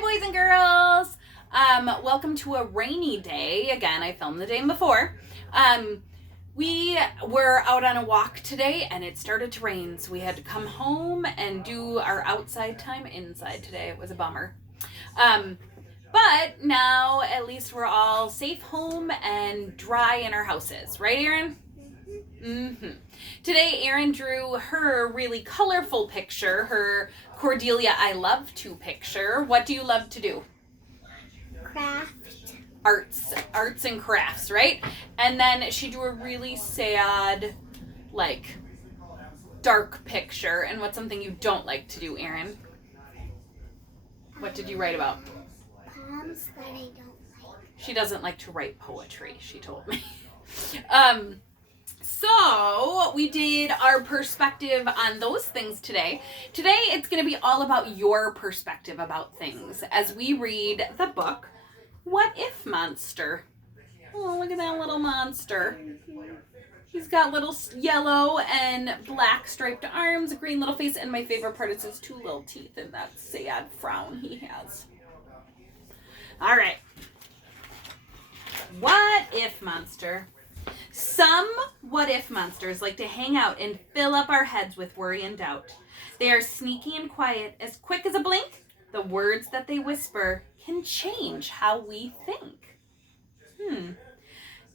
Hi, boys and girls. Welcome to a rainy day. Again, I filmed the day before. We were out on a walk today and it started to rain, so we had to come home and do our outside time inside today. It was a bummer. But now at least we're all safe home and dry in our houses. Right, Erin? Mm-hmm. Today, Erin drew her really colorful picture, her Cordelia I Love To picture. What do you love to do? Craft. Arts and crafts, right? And then she drew a really sad, dark picture. And what's something you don't like to do, Erin? What did you write about? Poems that I don't like. She doesn't like to write poetry, she told me. So we did our perspective on those things today. Today it's going to be all about your perspective about things as we read the book, What If Monster? Oh, look at that little monster. He's got little yellow and black striped arms, a green little face, and my favorite part is his two little teeth and that sad frown he has. All right. What if monster? Some what-if monsters like to hang out and fill up our heads with worry and doubt. They are sneaky and quiet. As quick as a blink, the words that they whisper can change how we think.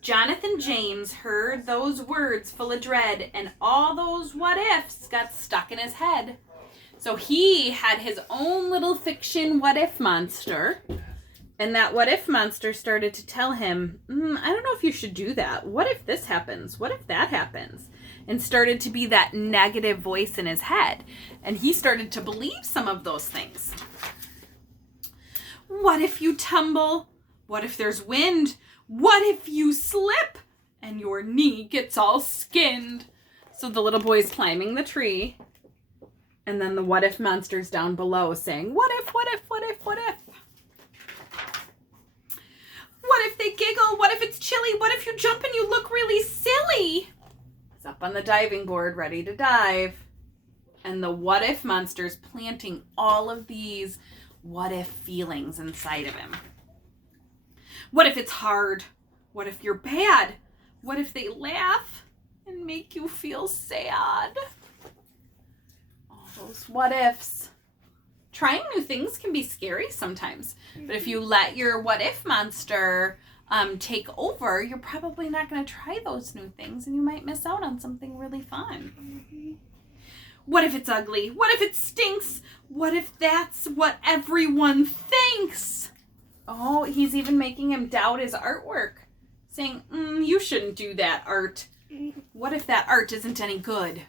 Jonathan James heard those words full of dread, and all those what-ifs got stuck in his head. So he had his own little fiction what-if monster. And that what-if monster started to tell him, I don't know if you should do that. What if this happens? What if that happens? And started to be that negative voice in his head. And he started to believe some of those things. What if you tumble? What if there's wind? What if you slip and your knee gets all skinned? So the little boy's climbing the tree. And then the what-if monster's down below saying, what if, what if, what if, what if? What if they giggle? What if it's chilly? What if you jump and you look really silly? He's up on the diving board ready to dive. And the what if monster's planting all of these what if feelings inside of him. What if it's hard? What if you're bad? What if they laugh and make you feel sad? All those what ifs. Trying new things can be scary sometimes, but if you let your what-if monster take over, you're probably not going to try those new things, and you might miss out on something really fun. What if it's ugly? What if it stinks? What if that's what everyone thinks? Oh, he's even making him doubt his artwork, saying, you shouldn't do that art. What if that art isn't any good?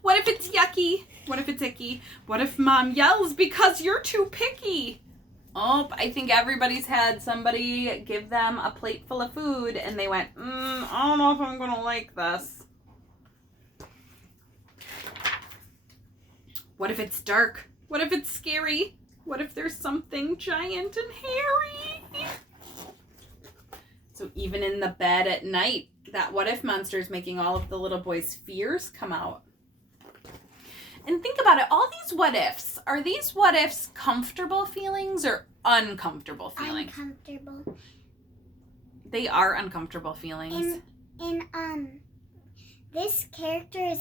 What if it's yucky? What if it's icky? What if mom yells because you're too picky? Oh, I think everybody's had somebody give them a plate full of food and they went, I don't know if I'm going to like this. What if it's dark? What if it's scary? What if there's something giant and hairy? So even in the bed at night, that what if monster is making all of the little boys' fears come out. And think about it, all these what ifs, are these what ifs comfortable feelings or uncomfortable feelings? Uncomfortable. They are uncomfortable feelings. This character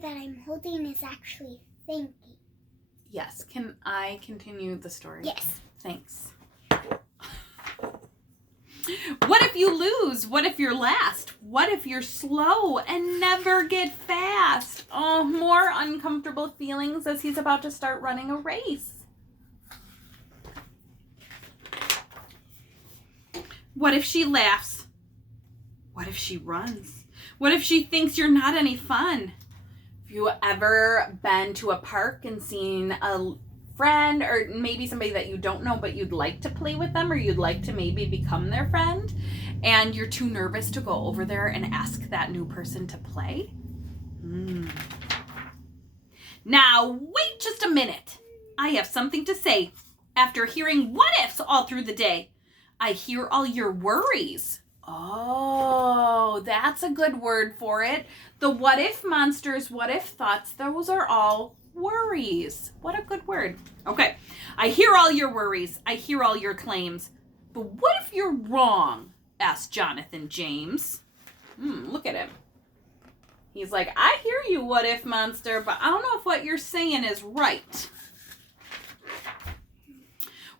that I'm holding is actually thinking. Yes, can I continue the story? Yes. Thanks. What if you lose? What if you're last? What if you're slow and never get fast? Oh, more uncomfortable feelings as he's about to start running a race. What if she laughs? What if she runs? What if she thinks you're not any fun? Have you ever been to a park and seen a friend or maybe somebody that you don't know but you'd like to play with them or you'd like to maybe become their friend and you're too nervous to go over there and ask that new person to play? Now wait just a minute. I have something to say. After hearing what ifs all through the day, I hear all your worries. Oh, that's a good word for it. The what if monsters, what if thoughts, those are all worries. What a good word. Okay, I hear all your worries. I hear all your claims. But what if you're wrong? Asked Jonathan James. Look at him. He's like, I hear you, what if monster, but I don't know if what you're saying is right.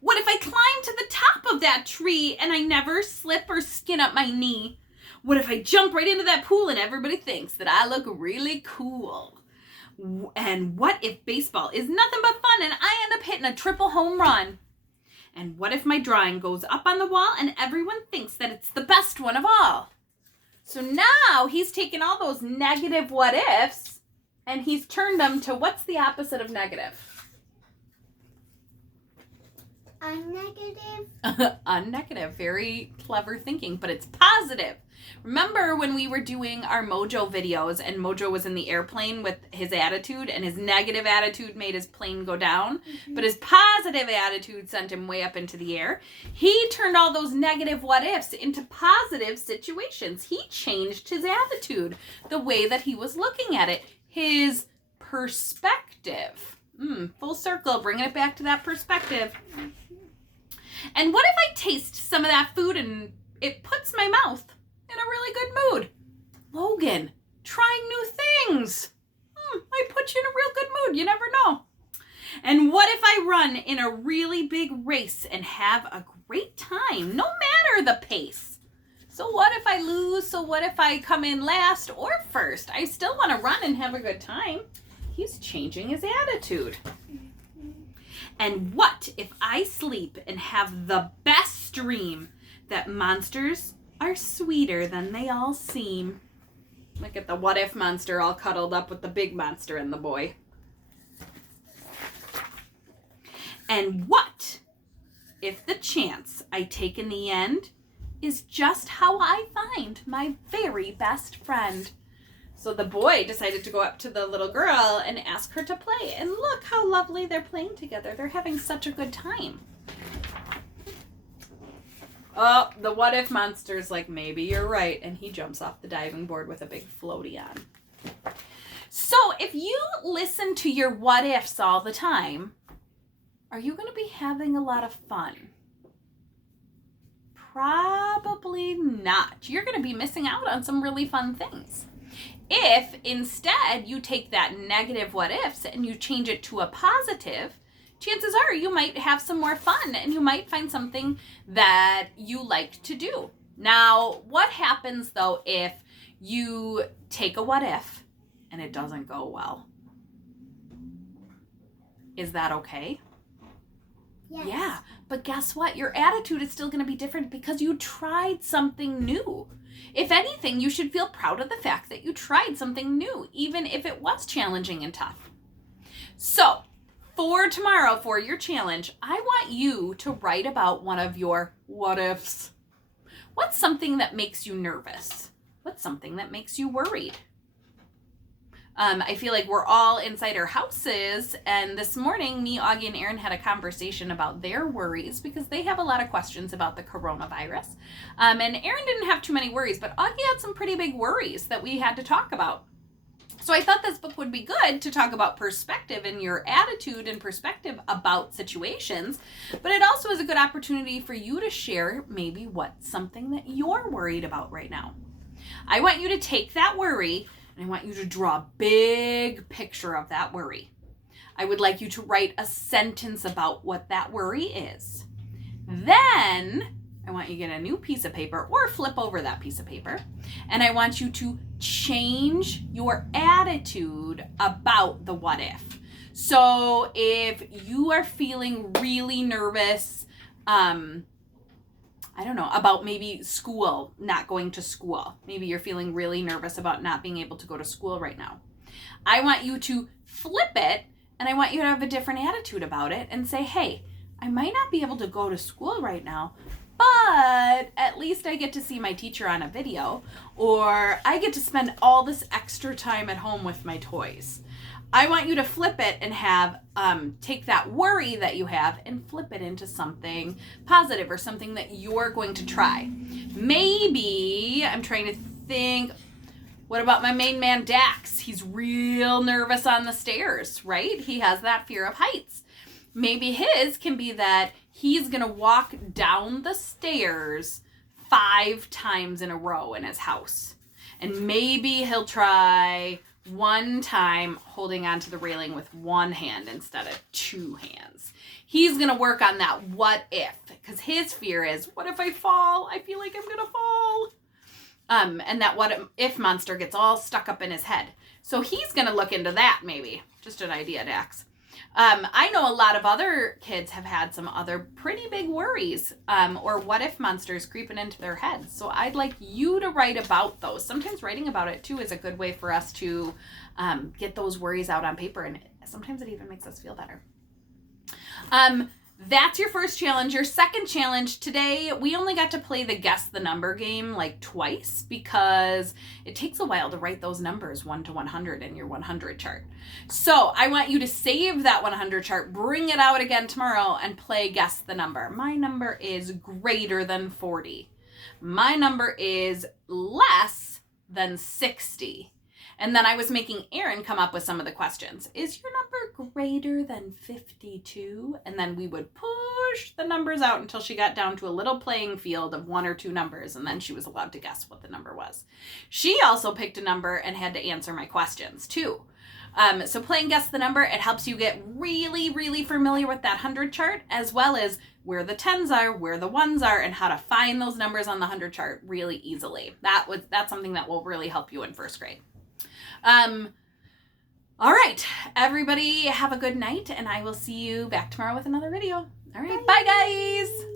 What if I climb to the top of that tree and I never slip or skin up my knee? What if I jump right into that pool and everybody thinks that I look really cool? And what if baseball is nothing but fun and I end up hitting a triple home run? And what if my drawing goes up on the wall and everyone thinks that it's the best one of all? So now he's taken all those negative what ifs and he's turned them to what's the opposite of negative? Unnegative. Unnegative. Very clever thinking, but it's positive. Remember when we were doing our Mojo videos and Mojo was in the airplane with his attitude and his negative attitude made his plane go down, but his positive attitude sent him way up into the air. He turned all those negative what ifs into positive situations. He changed his attitude, the way that he was looking at it, his perspective. Full circle, bringing it back to that perspective. And what if I taste some of that food and it puts my mouth in a really good mood? Logan, trying new things. I put you in a real good mood. You never know. And what if I run in a really big race and have a great time, no matter the pace? So what if I lose? So what if I come in last or first? I still want to run and have a good time. He's changing his attitude. And what if I sleep and have the best dream that monsters are sweeter than they all seem? Look at the what if monster all cuddled up with the big monster and the boy. And what if the chance I take in the end is just how I find my very best friend? So the boy decided to go up to the little girl and ask her to play. And look how lovely they're playing together. They're having such a good time. Oh, the what if monster's like, maybe you're right. And he jumps off the diving board with a big floaty on. So if you listen to your what ifs all the time, are you going to be having a lot of fun? Probably not. You're going to be missing out on some really fun things. If instead you take that negative what ifs and you change it to a positive, chances are you might have some more fun and you might find something that you like to do. Now, what happens though if you take a what if and it doesn't go well? Is that okay? Yes. Yeah, but guess what? Your attitude is still going to be different because you tried something new. If anything, you should feel proud of the fact that you tried something new, even if it was challenging and tough. So, for tomorrow, for your challenge, I want you to write about one of your what ifs. What's something that makes you nervous? What's something that makes you worried? I feel like we're all inside our houses, and this morning, me, Augie, and Aaron had a conversation about their worries because they have a lot of questions about the coronavirus. And Aaron didn't have too many worries, but Augie had some pretty big worries that we had to talk about. So I thought this book would be good to talk about perspective and your attitude and perspective about situations, but it also is a good opportunity for you to share maybe what's something that you're worried about right now. I want you to take that worry and I want you to draw a big picture of that worry. I would like you to write a sentence about what that worry is. Then I want you to get a new piece of paper or flip over that piece of paper. And I want you to change your attitude about the what if. So if you are feeling really nervous, I don't know, about maybe school, not going to school. Maybe you're feeling really nervous about not being able to go to school right now. I want you to flip it and I want you to have a different attitude about it and say, hey, I might not be able to go to school right now, but at least I get to see my teacher on a video, or I get to spend all this extra time at home with my toys. I want you to flip it and have, take that worry that you have and flip it into something positive or something that you're going to try. Maybe, I'm trying to think, What about my main man, Dax? He's real nervous on the stairs, right? He has that fear of heights. Maybe his can be that he's going to walk down the stairs 5 times in a row in his house. And maybe he'll try one time holding onto the railing with one hand instead of 2 hands. He's going to work on that what if, because his fear is, what if I fall? I feel like I'm going to fall. And that what if monster gets all stuck up in his head. So he's going to look into that maybe. Just an idea, Dax. I know a lot of other kids have had some other pretty big worries or what if monsters creeping into their heads. So I'd like you to write about those. Sometimes writing about it too is a good way for us to get those worries out on paper, and sometimes it even makes us feel better. That's your first challenge. Your second challenge today, we only got to play the guess the number game like twice because it takes a while to write those numbers 1 to 100 in your 100 chart. So I want you to save that 100 chart, bring it out again tomorrow and play guess the number. My number is greater than 40. My number is less than 60. And then I was making Erin come up with some of the questions. Is your number greater than 52? And then we would push the numbers out until she got down to a little playing field of 1 or 2 numbers, and then she was allowed to guess what the number was. She also picked a number and had to answer my questions too. So playing Guess the Number, it helps you get really, really familiar with that 100 chart, as well as where the 10s are, where the 1s are, and how to find those numbers on the 100 chart really easily. That's something that will really help you in first grade. All right, everybody have a good night, and I will see you back tomorrow with another video. All right, bye guys.